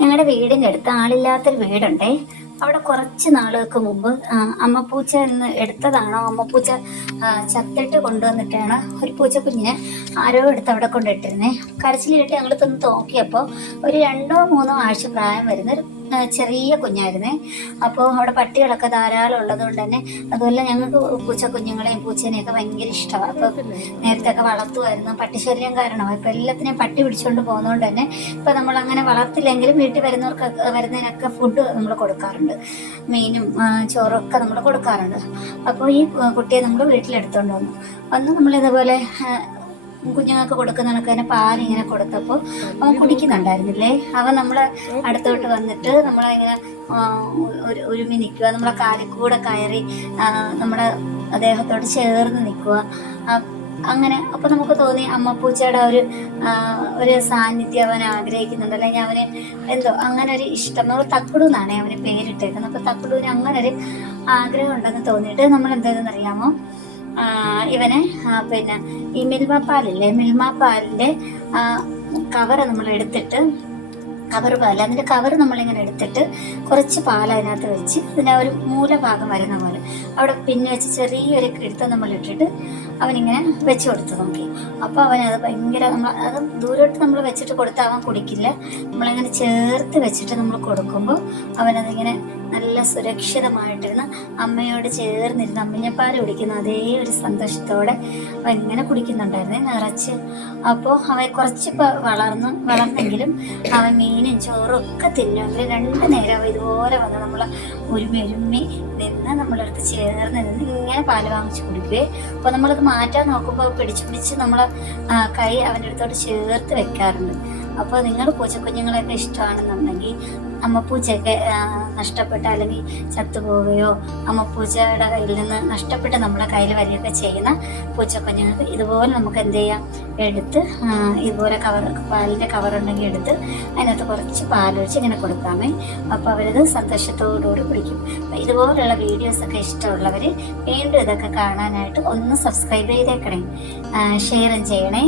ഞങ്ങളുടെ വീടിൻ്റെ അടുത്ത് ആളില്ലാത്തൊരു വീടുണ്ടേ. അവിടെ കുറച്ച് നാളുകൾക്ക് മുമ്പ് അമ്മപ്പൂച്ച എന്ന് എടുത്തതാണോ, അമ്മപ്പൂച്ച ചത്തിട്ട് കൊണ്ടുവന്നിട്ടാണ് ഒരു പൂച്ചക്കുഞ്ഞിനെ ആരോ എടുത്ത് അവിടെ കൊണ്ടിട്ടിരുന്നേ. കരച്ചിലിട്ട് ഞങ്ങൾ തന്ന് നോക്കിയപ്പോൾ ഒരു 2-3 ആഴ്ച പ്രായം വരുന്നൊരു ചെറിയ കുഞ്ഞായിരുന്നേ. അപ്പോൾ അവിടെ പട്ടികളൊക്കെ ധാരാളം ഉള്ളത് കൊണ്ട് തന്നെ, അതുപോലെ ഞങ്ങൾക്ക് പൂച്ചക്കുഞ്ഞുങ്ങളെയും പൂച്ചേനെയൊക്കെ ഭയങ്കര ഇഷ്ടമാണ്. അപ്പോൾ നേരത്തെ ഒക്കെ വളർത്തുമായിരുന്നു. പട്ടിശല്യം കാരണമാണ് ഇപ്പോൾ എല്ലാത്തിനെയും പട്ടി പിടിച്ചുകൊണ്ട് പോകുന്നതുകൊണ്ട് തന്നെ ഇപ്പോൾ നമ്മൾ അങ്ങനെ വളർത്തില്ലെങ്കിലും വീട്ടിൽ വരുന്നതിനൊക്കെ ഫുഡ് നമ്മൾ കൊടുക്കാറുണ്ട്. മീനും ചോറും ഒക്കെ നമ്മൾ കൊടുക്കാറുണ്ട്. അപ്പോൾ ഈ കുട്ടിയെ നമ്മൾ വീട്ടിലെടുത്തുകൊണ്ട് വന്ന് നമ്മളിതുപോലെ കുഞ്ഞുങ്ങൾക്ക് കൊടുക്കുന്ന കണക്ക് തന്നെ പാലിങ്ങനെ കൊടുത്തപ്പോൾ അവൻ കുടിക്കുന്നുണ്ടായിരുന്നില്ലേ. അവൻ നമ്മളെ അടുത്തോട്ട് വന്നിട്ട് നമ്മളിങ്ങനെ ഒരുമി നിൽക്കുക, നമ്മളെ കാലിൽ കൂടെ കയറി നമ്മുടെ അദ്ദേഹത്തോട് ചേർന്ന് നിൽക്കുക. അങ്ങനെ അപ്പോൾ നമുക്ക് തോന്നി അമ്മപ്പൂച്ചയുടെ ഒരു സാന്നിധ്യം അവൻ ആഗ്രഹിക്കുന്നുണ്ട്, അല്ലെങ്കിൽ അവന് എന്തോ അങ്ങനെ ഒരു ഇഷ്ടം. നമ്മൾ തക്കുടു എന്നാണ് അവന് പേരിട്ടേക്കുന്നത്. അപ്പോൾ തക്കുടുവിന് അങ്ങനെ ഒരു ആഗ്രഹം ഉണ്ടെന്ന് തോന്നിയിട്ട് നമ്മൾ എന്തായതെന്ന് അറിയാമോ, ഇവനെ പിന്നെ ഈ മിൽമ പാലില്ലേ, മിൽമ പാലിൻ്റെ കവറ് നമ്മൾ എടുത്തിട്ട്, കവർ പാൽ, അതിൻ്റെ കവർ നമ്മളിങ്ങനെ എടുത്തിട്ട് കുറച്ച് പാൽ അതിനകത്ത് വെച്ച് ഇതിൻ്റെ ഒരു മൂലഭാഗം വരുന്ന പോലെ അവിടെ പിന്നെ വെച്ച് ചെറിയൊരു കിടുത്തം നമ്മൾ ഇട്ടിട്ട് അവനിങ്ങനെ വെച്ച് കൊടുത്ത് നോക്കി. അപ്പോൾ അവനത് ഭയങ്കര, അത് ദൂരോട്ട് നമ്മൾ വെച്ചിട്ട് കൊടുത്താൽ അവൻ കുടിക്കില്ല. നമ്മളിങ്ങനെ ചേർത്ത് വെച്ചിട്ട് നമ്മൾ കൊടുക്കുമ്പോൾ അവനതിങ്ങനെ നല്ല സുരക്ഷിതമായിട്ടിരുന്ന് അമ്മയോട് ചേർന്നിരുന്ന് അമ്മിഞ്ഞപ്പാൽ കുടിക്കുന്ന അതേ ഒരു സന്തോഷത്തോടെ അവൻ ഇങ്ങനെ കുടിക്കുന്നുണ്ടായിരുന്നേ നിറച്ച്. അപ്പോൾ അവൻ കുറച്ച് വളർന്നെങ്കിലും അവൻ മീനും ചോറും ഒക്കെ തിന്നുമെങ്കിൽ 2 നേരം അവൻ ഇതുപോലെ വന്ന് നമ്മൾ ഒരുമി നിന്ന് നമ്മളടുത്ത് ചേർന്ന് നിന്ന് ഇങ്ങനെ പാല് വാങ്ങിച്ച് കുടിക്കുകയെ. അപ്പോൾ നമ്മളത് മാറ്റാൻ നോക്കുമ്പോൾ പിടിച്ച് നമ്മൾ കൈ അവൻ്റെ അടുത്തോട്ട് ചേർത്ത് വെക്കാറുണ്ട്. അപ്പോൾ നിങ്ങൾ പൂച്ചക്കുഞ്ഞുങ്ങളെയൊക്കെ ഇഷ്ടമാണെന്നുണ്ടെങ്കിൽ, അമ്മപ്പൂച്ചയൊക്കെ നഷ്ടപ്പെട്ട അല്ലെങ്കിൽ ചത്തുപോവുകയോ അമ്മപ്പൂച്ചയുടെ കയ്യിൽ നിന്ന് നഷ്ടപ്പെട്ട് നമ്മളെ കയ്യിൽ വരികയൊക്കെ ചെയ്യുന്ന പൂച്ചക്കുഞ്ഞുങ്ങൾക്ക് ഇതുപോലെ നമുക്ക് എന്ത് ചെയ്യാം, എടുത്ത് ഇതുപോലെ പാലിൻ്റെ കവറുണ്ടെങ്കിൽ എടുത്ത് അതിനകത്ത് കുറച്ച് പാലൊഴിച്ച് ഇങ്ങനെ കൊടുക്കാമേ. അപ്പോൾ അവരത് സന്തോഷത്തോടുകൂടി കുടിക്കും. ഇതുപോലുള്ള വീഡിയോസൊക്കെ ഇഷ്ടമുള്ളവർ വീണ്ടും ഇതൊക്കെ കാണാനായിട്ട് ഒന്ന് സബ്സ്ക്രൈബ് ചെയ്തേക്കണേ, ഷെയറും ചെയ്യണേ.